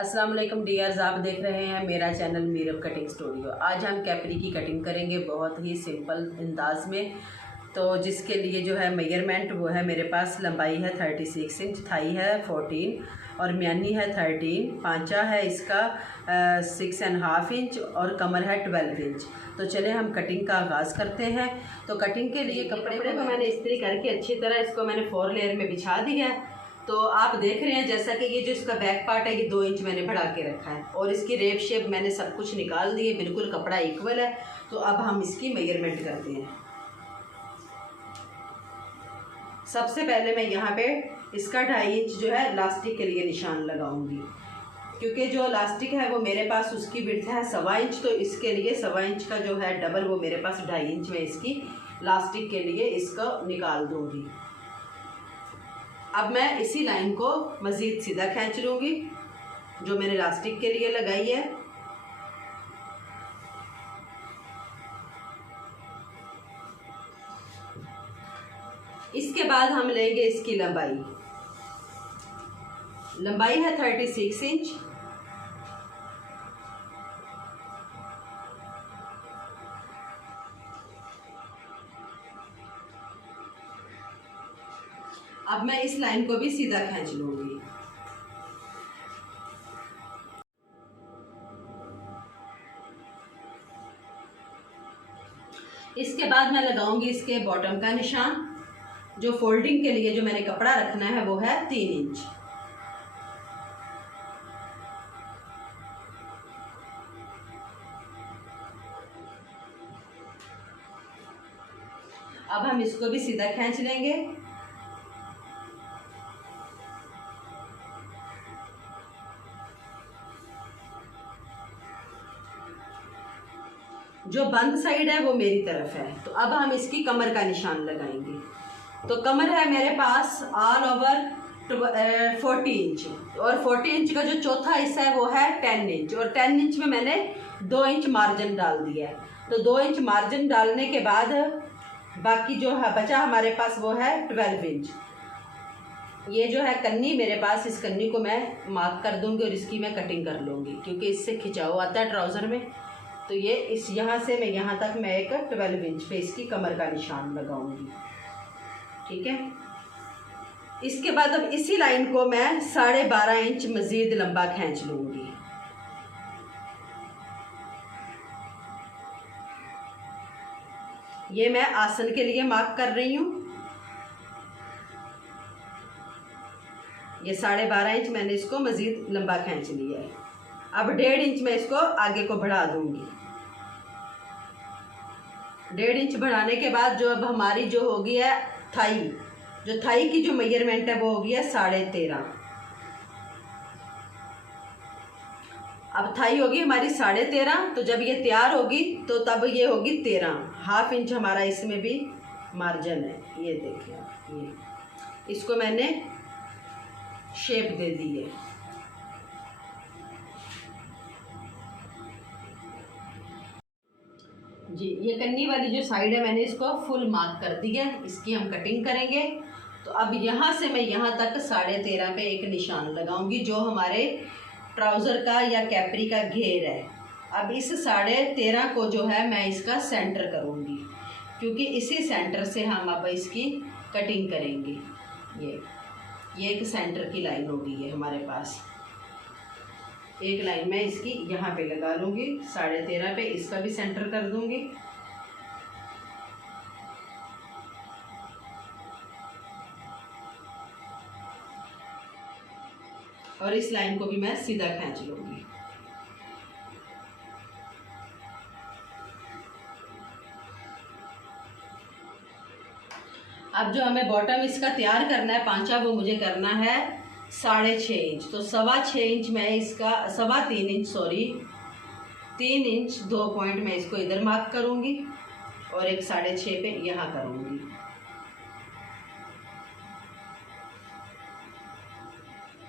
अस्सलाम वालेकुम डियर्स, आप देख रहे हैं मेरा चैनल मीरब कटिंग स्टूडियो। आज हम कैपरी की कटिंग करेंगे बहुत ही सिंपल अंदाज में। तो जिसके लिए जो है मेजरमेंट वो है, मेरे पास लंबाई है 36 इंच, थाई है 14 और म्यानी है 13, पांचा है इसका 6.5 इंच और कमर है 12 इंच। तो चले हम कटिंग का आगाज़ करते हैं। तो कटिंग के लिए कपड़े को मैंने इस्त्री करके अच्छी तरह इसको मैंने 4 लेयर में बिछा दिया है। तो आप देख रहे हैं जैसा कि ये जो इसका बैक पार्ट है ये 2 इंच मैंने बढ़ा के रखा है और इसकी रेप शेप मैंने सब कुछ निकाल दी है, बिल्कुल कपड़ा इक्वल है। तो अब हम इसकी मेजरमेंट करते हैं। सबसे पहले मैं यहाँ पे इसका 2.5 इंच जो है लास्टिक के लिए निशान लगाऊंगी, क्योंकि जो लास्टिक है वो मेरे पास उसकी विड्थ है 1.25 इंच। तो इसके लिए 1.25 इंच का जो है डबल वो मेरे पास 2.5 इंच में इसकी लास्टिक के लिए इसको निकाल दूंगी। अब मैं इसी लाइन को मज़ीद सीधा खींच लूँगी जो मैंने लास्टिक के लिए लगाई है। इसके बाद हम लेंगे इसकी लंबाई है 36 इंच। अब मैं इस लाइन को भी सीधा खींच लूंगी। इसके बाद मैं लगाऊंगी इसके बॉटम का निशान। जो फोल्डिंग के लिए जो मैंने कपड़ा रखना है वो है 3 इंच। अब हम इसको भी सीधा खींच लेंगे। जो बंद साइड है वो मेरी तरफ है। तो अब हम इसकी कमर का निशान लगाएंगे। तो कमर है मेरे पास ऑल ओवर 40 इंच और 40 इंच का जो चौथा हिस्सा है वो है 10 इंच और 10 इंच में मैंने 2 इंच मार्जिन डाल दिया है। तो 2 इंच मार्जिन डालने के बाद बाकी जो है बचा हमारे पास वो है 12 इंच। ये जो है कन्नी मेरे पास, इस कन्नी को मैं मार्क कर दूंगी और इसकी मैं कटिंग कर लूँगी, क्योंकि इससे खिंचाव आता है ट्राउज़र में। तो ये इस यहाँ से मैं यहाँ तक मैं एक 12 इंच पे इसकी कमर का निशान लगाऊंगी। ठीक है। इसके बाद अब इसी लाइन को मैं 12.5 इंच मज़ीद लंबा खींच लूँगी। ये मैं आसन के लिए मार्क कर रही हूँ। ये 12.5 इंच मैंने इसको मज़ीद लंबा खींच लिया है। अब 1.5 इंच मैं इसको आगे को बढ़ा दूँगी। 1.5 इंच बढ़ाने के बाद जो अब हमारी जो होगी है थाई, जो थाई की जो मेजरमेंट है वो होगी है 13.5। अब थाई होगी हमारी 13.5। तो जब ये तैयार होगी तो तब ये होगी 13। ½ इंच हमारा इसमें भी मार्जिन है। ये देखिए, ये इसको मैंने शेप दे दी है। जी, ये कन्नी वाली जो साइड है मैंने इसको फुल मार्क कर दी है। इसकी हम कटिंग करेंगे। तो अब यहाँ से मैं यहाँ तक 13.5 पे एक निशान लगाऊंगी जो हमारे ट्राउज़र का या कैपरी का घेर है। अब इस 13.5 को जो है मैं इसका सेंटर करूँगी, क्योंकि इसी सेंटर से हम अब इसकी कटिंग करेंगे। ये एक सेंटर की लाइन होगी ये हमारे पास। एक लाइन मैं इसकी यहाँ पे लगा लूँगी 13.5 पे, इसका भी सेंटर कर दूँगी। और इस लाइन को भी मैं सीधा खींच लूँगी। अब जो हमें बॉटम इसका तैयार करना है पांचा, वो मुझे करना है 6.5 इंच। तो 6.25 इंच मैं इसका 3.25 इंच 3 इंच 2 पॉइंट मैं इसको इधर मार्क करूँगी और एक 6.5 पे यहाँ करूँगी।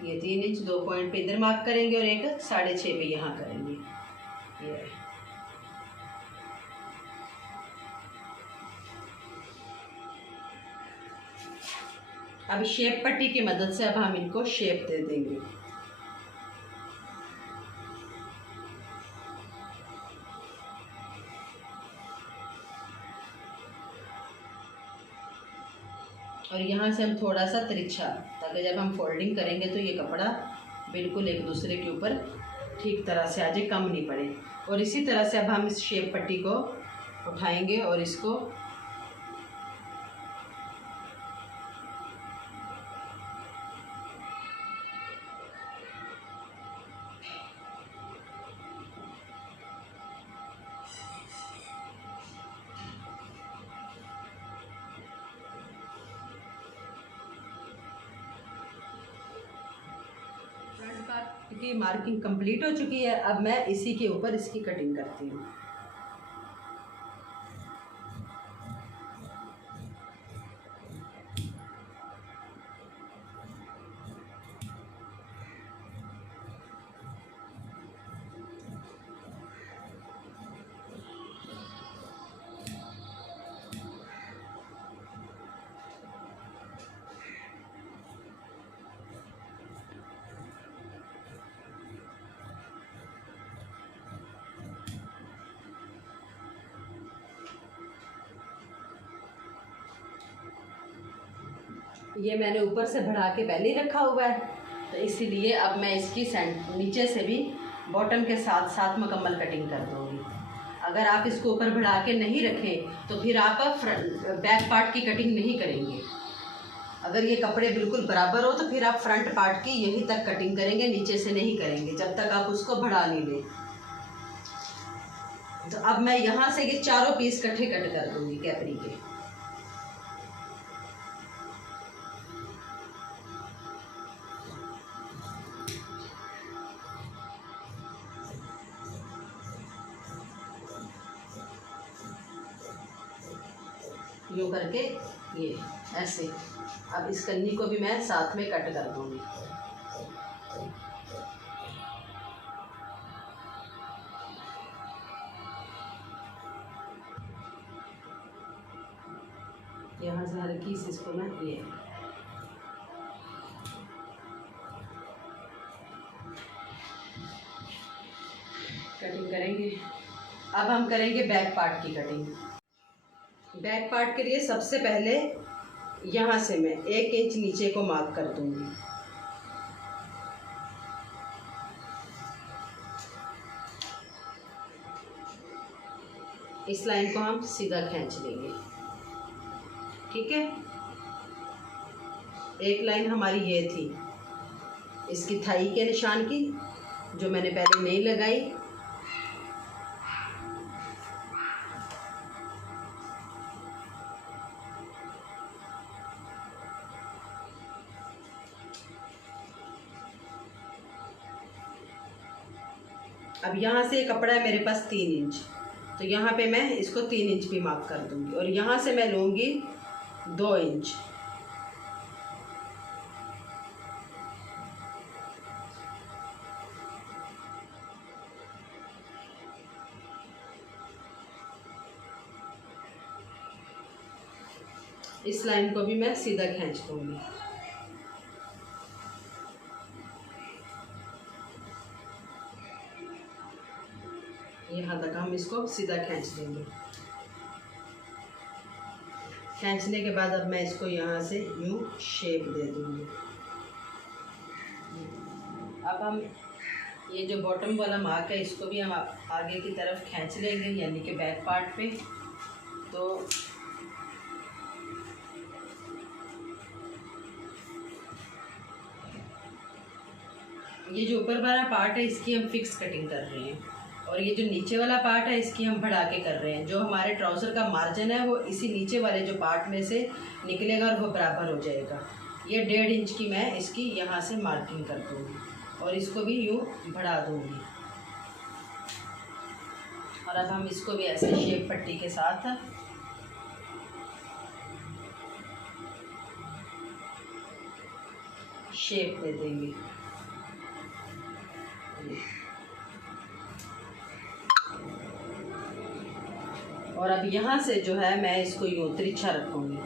ये 3 इंच 2 पॉइंट पे इधर मार्क करेंगे और एक 6.5 पे यहाँ करेंगे। ये अब शेप पट्टी की मदद से अब हम इनको शेप दे देंगे। और यहाँ से हम थोड़ा सा तिरछा, ताकि जब हम फोल्डिंग करेंगे तो ये कपड़ा बिल्कुल एक दूसरे के ऊपर ठीक तरह से आ जाए, कम नहीं पड़े। और इसी तरह से अब हम इस शेप पट्टी को उठाएंगे और इसको की मार्किंग कंप्लीट हो चुकी है। अब मैं इसी के ऊपर इसकी कटिंग करती हूँ। ये मैंने ऊपर से बढ़ा के पहले ही रखा हुआ है, तो इसीलिए अब मैं इसकी नीचे से भी बॉटम के साथ साथ मुकम्मल कटिंग कर दूँगी। अगर आप इसको ऊपर बढ़ा के नहीं रखें तो फिर आप बैक पार्ट की कटिंग नहीं करेंगे। अगर ये कपड़े बिल्कुल बराबर हो तो फिर आप फ्रंट पार्ट की यहीं तक कटिंग करेंगे, नीचे से नहीं करेंगे जब तक आप उसको बढ़ा नहीं लें। तो अब मैं यहाँ से ये चारों पीस इकट्ठे कट कर दूँगी कैपरी के। यूँ करके ये ऐसे। अब इस कन्नी को भी मैं साथ में कट कर दूँगी। यहाँ से हल्की सी इसको मैं ये कटिंग करेंगे। अब हम करेंगे बैक पार्ट की कटिंग। बैक पार्ट के लिए सबसे पहले यहाँ से मैं 1 इंच नीचे को मार्क कर दूँगी। इस लाइन को हम सीधा खींच लेंगे, ठीक है। एक लाइन हमारी ये थी इसकी थाई के निशान की, जो मैंने पहले नहीं लगाई। अब यहाँ से कपड़ा है मेरे पास 3 इंच, तो यहाँ पे मैं इसको 3 इंच भी मार्क कर दूँगी। और यहाँ से मैं लूँगी 2 इंच। इस लाइन को भी मैं सीधा खींच दूँगी। यहाँ तक हम इसको सीधा खींच देंगे। खींचने के बाद अब मैं इसको यहाँ से यूँ शेप दे दूँगी। अब हम ये जो बॉटम वाला मार्क है इसको भी हम आगे की तरफ खींच लेंगे, यानी कि बैक पार्ट पे। तो ये जो ऊपर वाला पार्ट है इसकी हम फिक्स कटिंग कर रहे हैं, और ये जो नीचे वाला पार्ट है इसकी हम बढ़ा के कर रहे हैं। जो हमारे ट्राउज़र का मार्जिन है वो इसी नीचे वाले जो पार्ट में से निकलेगा और वो बराबर हो जाएगा। ये 1.5 इंच की मैं इसकी यहाँ से मार्किंग कर दूँगी और इसको भी यूँ बढ़ा दूँगी। और अब हम इसको भी ऐसे शेप पट्टी के साथ शेप दे देंगे। और अब यहाँ से जो है मैं इसको यूँ तिरछा रखूँगी,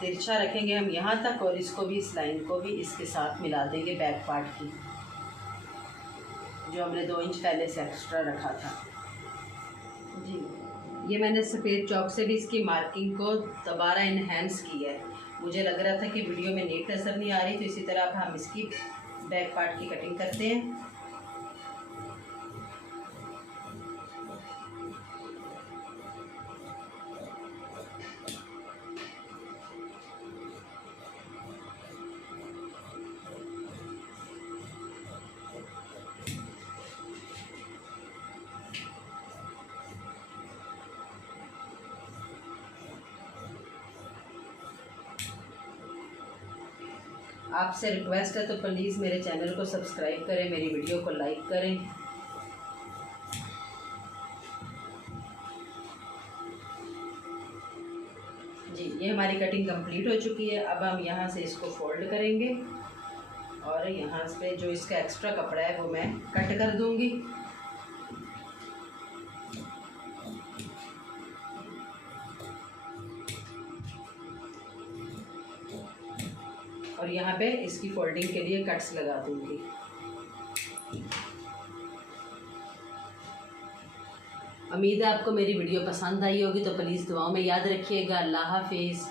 तिरछा रखेंगे हम यहाँ तक, और इसको भी, इस लाइन को भी इसके साथ मिला देंगे बैक पार्ट की, जो हमने 2 इंच पहले से एक्स्ट्रा रखा था जी। ये मैंने सफ़ेद चौक से भी इसकी मार्किंग को दोबारा इन्हेंस किया है। मुझे लग रहा था कि वीडियो में नीट नज़र नहीं आ रही, तो इसी तरह अब हम इसकी बैक पार्ट की कटिंग करते हैं। आपसे रिक्वेस्ट है तो प्लीज़ मेरे चैनल को सब्सक्राइब करें, मेरी वीडियो को लाइक करें। जी, ये हमारी कटिंग कंप्लीट हो चुकी है। अब हम यहाँ से इसको फोल्ड करेंगे और यहाँ से जो इसका एक्स्ट्रा कपड़ा है वो मैं कट कर दूँगी। और यहाँ पे इसकी फोल्डिंग के लिए कट्स लगा दूँगी। उम्मीद है आपको मेरी वीडियो पसंद आई होगी, तो प्लीज़ दुआओं में याद रखिएगा। अल्लाह हाफिज़।